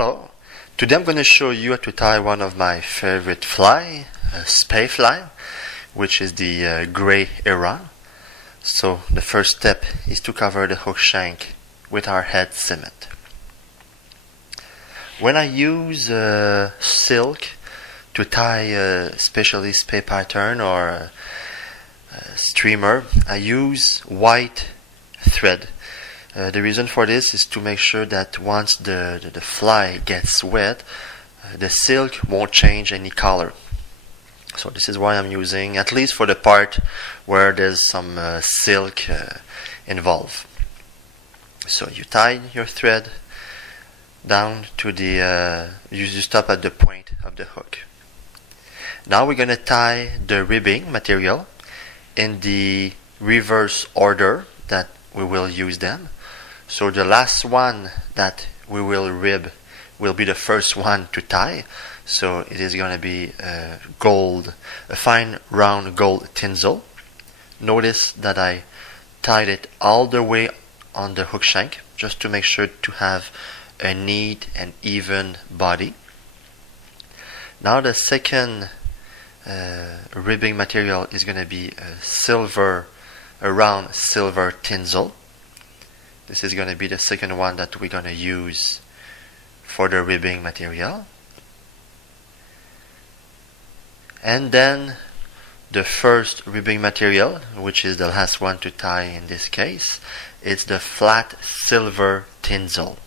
Hello, today I'm going to show you how to tie one of my favorite fly, a spey fly, which is the gray Heron. So the first step is to cover the hook shank with our head cement. When I use silk to tie especially spey pattern or a streamer, I use white thread. The reason for this is to make sure that once the fly gets wet, the silk won't change any color. So this is why I'm using, at least for the part where there's some silk involved. So you tie your thread down to the, you stop at the point of the hook. Now we're going to tie the ribbing material in the reverse order that we will use them. So the last one that we will rib will be the first one to tie. So it is going to be a fine round gold tinsel. Notice that I tied it all the way on the hook shank just to make sure to have a neat and even body. Now the second ribbing material is going to be a round silver tinsel. This is going to be the second one that we're going to use for the ribbing material. And then the first ribbing material, which is the last one to tie in this case, it's the flat silver tinsel.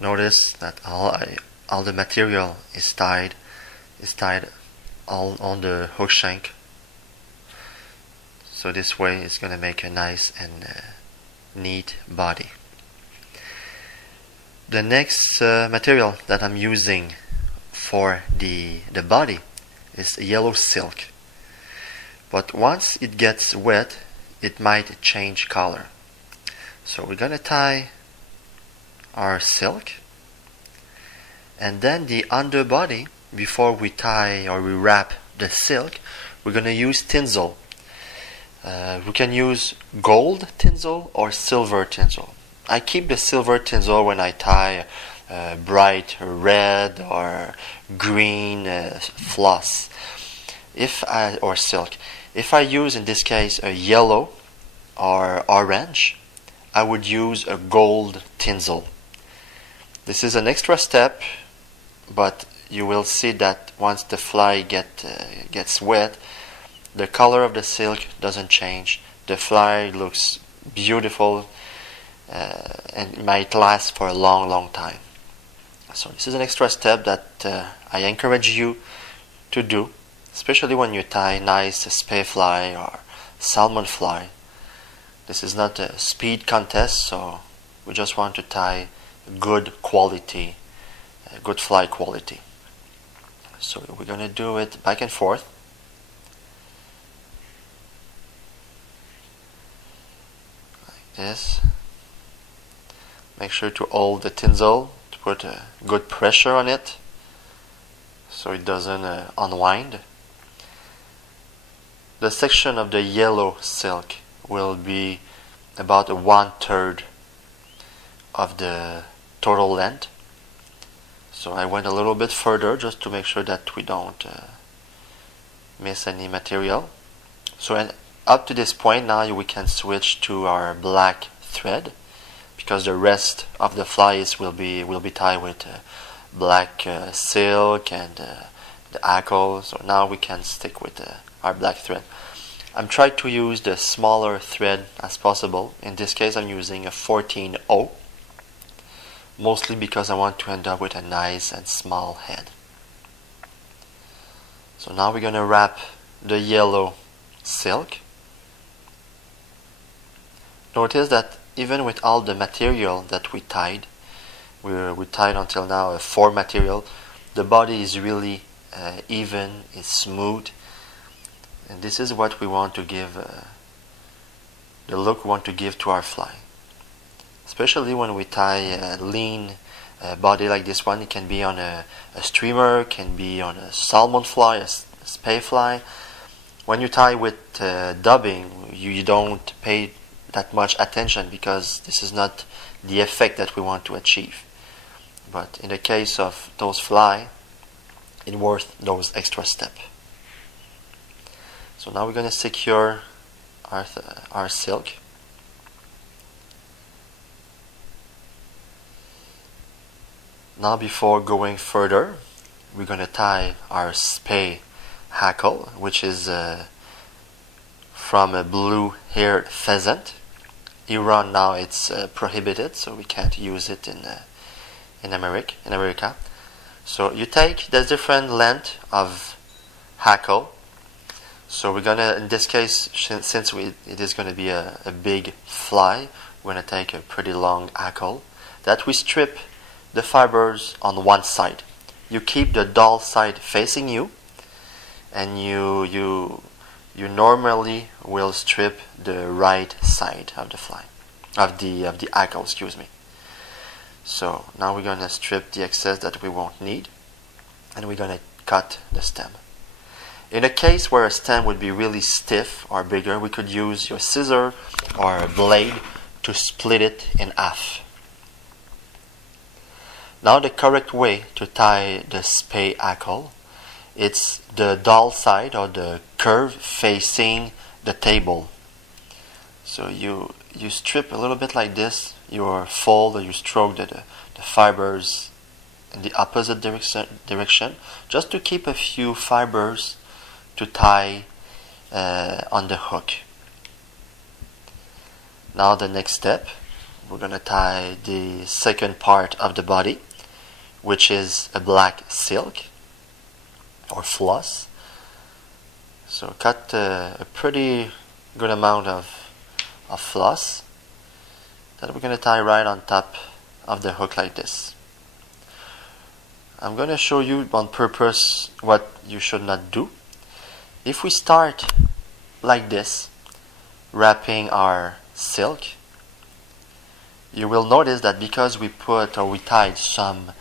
Notice that all the material is tied all on the hook shank. So this way it's going to make a nice and neat body. The next material that I'm using for the body is yellow silk. But once it gets wet, it might change color. So we're going to tie our silk. And then the underbody, before we tie or we wrap the silk, we're going to use tinsel. We can use gold tinsel or silver tinsel. I keep the silver tinsel when I tie bright red or green floss or silk. If I use in this case a yellow or orange, I would use a gold tinsel. This is an extra step, but you will see that once the fly gets wet, the color of the silk doesn't change. The fly looks beautiful and might last for a long time. So this is an extra step that I encourage you to do, especially when you tie nice spey fly or salmon fly. This is not a speed contest, so we just want to tie good quality, good fly quality. So we're going to do it back and forth. This. Make sure to hold the tinsel, to put a good pressure on it so it doesn't unwind. The section of the yellow silk will be about 1/3 of the total length. So I went a little bit further just to make sure that we don't miss any material. So up to this point now we can switch to our black thread, because the rest of the flies will be tied with black silk and the hackle. So now we can stick with our black thread. I'm trying to use the smaller thread as possible. In this case I'm using a 14/0, mostly because I want to end up with a nice and small head. So now we're going to wrap the yellow silk. Notice that even with all the material that we tied, we tied until now a 4 material, the body is really even, it's smooth, and this is what we want to give, the look we want to give to our fly. Especially when we tie a lean body like this one. It can be on a streamer, can be on a salmon fly, a spey fly. When you tie with dubbing, you don't pay that much attention because this is not the effect that we want to achieve. But in the case of those fly, it's worth those extra steps. So now we're going to secure our silk. Now before going further, we're going to tie our spey hackle, which is from a blue-haired pheasant. Heron now it's prohibited, so we can't use it in America. So you take the different length of hackle. So we're gonna, in this case, since it is gonna be a big fly, we're gonna take a pretty long hackle that we strip the fibers on one side. You keep the dull side facing you, and you normally will strip the right side of the fly, of the hackle, excuse me. So now we're gonna strip the excess that we won't need, and we're gonna cut the stem. In a case where a stem would be really stiff or bigger, we could use your scissor or a blade to split it in half. Now the correct way to tie the spey hackle, it's the dull side or the curve facing the table. So you strip a little bit like this, you fold or you stroke the fibers in the opposite direction, just to keep a few fibers to tie on the hook. Now the next step, we're going to tie the second part of the body, which is a black silk or floss. So cut a pretty good amount of floss that we're going to tie right on top of the hook like this. I'm going to show you on purpose what you should not do. If we start like this, wrapping our silk, you will notice that because we tied some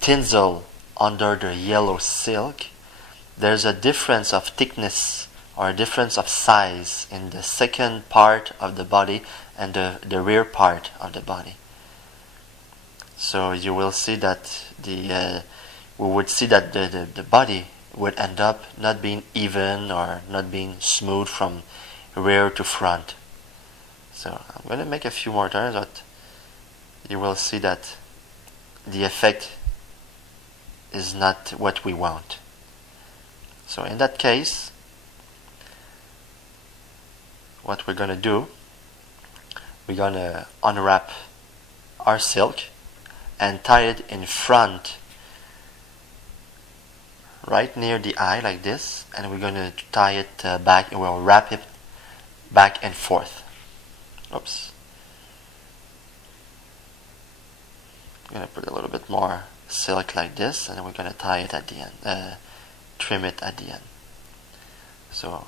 tinsel under the yellow silk, there's a difference of thickness or a difference of size in the second part of the body and the rear part of the body. So you will see that the body would end up not being even or not being smooth from rear to front. So I'm going to make a few more turns, but you will see that the effect is not what we want. So in that case, what we're going to do, we're going to unwrap our silk and tie it in front, right near the eye like this, and we're going to tie it back, and we'll wrap it back and forth. Oops. I'm going to put a little bit more silk like this, and then we're going to tie it at the end, trim it at the end. So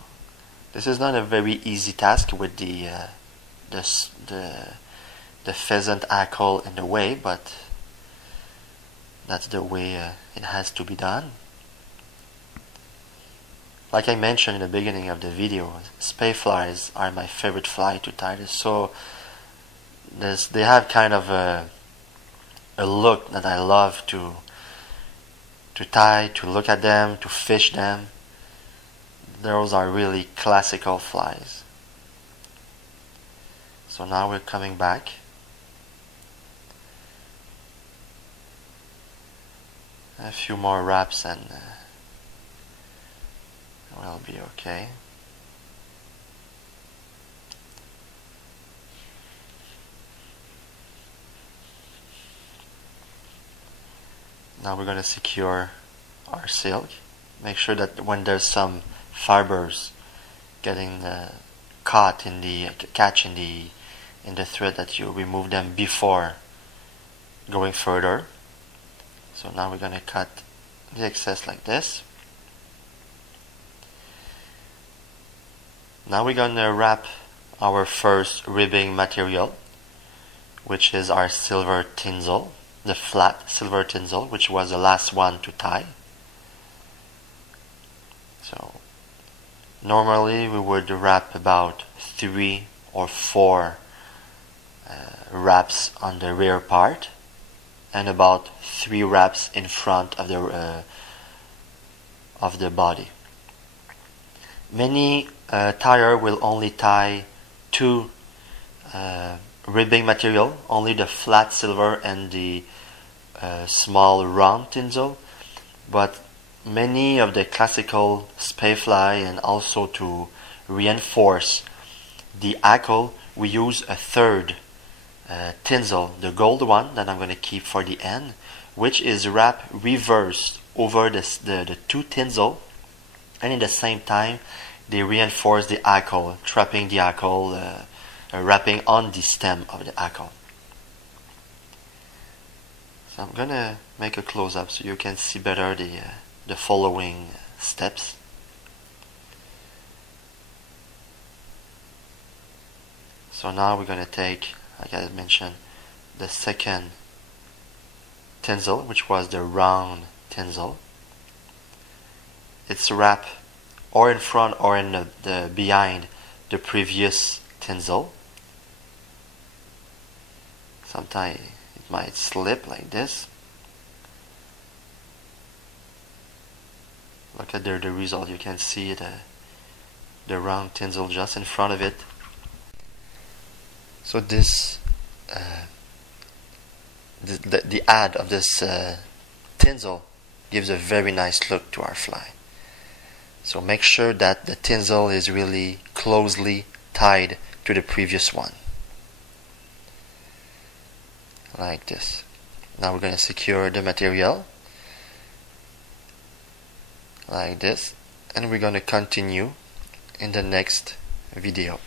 this is not a very easy task with the pheasant hackle in the way, but that's the way it has to be done. Like I mentioned in the beginning of the video, spey flies are my favorite fly to tie this. So they have kind of a look that I love to tie, to look at them, to fish them. Those are really classical flies. So now we're coming back. A few more wraps and we'll be okay. Now we're going to secure our silk. Make sure that when there's some fibers getting caught in the thread, that you remove them before going further. So now we're going to cut the excess like this. Now we're going to wrap our first ribbing material, which is our silver tinsel, the flat silver tinsel, which was the last one to tie. So normally we would wrap about 3 or 4 wraps on the rear part and about 3 wraps in front of the body. Many tire will only tie 2 ribbing material, only the flat silver and the small round tinsel, but many of the classical spey fly, and also to reinforce the hackle, we use a third tinsel, the gold one that I'm going to keep for the end, which is wrapped reversed over the 2 tinsel, and in the same time they reinforce the hackle, trapping the hackle, wrapping on the stem of the hackle. So I'm gonna make a close-up so you can see better the following steps. So now we're gonna take, like I mentioned, the second tinsel, which was the round tinsel. It's wrapped or in front or in the behind the previous tinsel. Sometimes it might slip like this. Look at the result. You can see the round tinsel just in front of it. So this the add of this tinsel gives a very nice look to our fly. So make sure that the tinsel is really closely tied to the previous one. Like this. Now we're going to secure the material. Like this. And we're going to continue in the next video.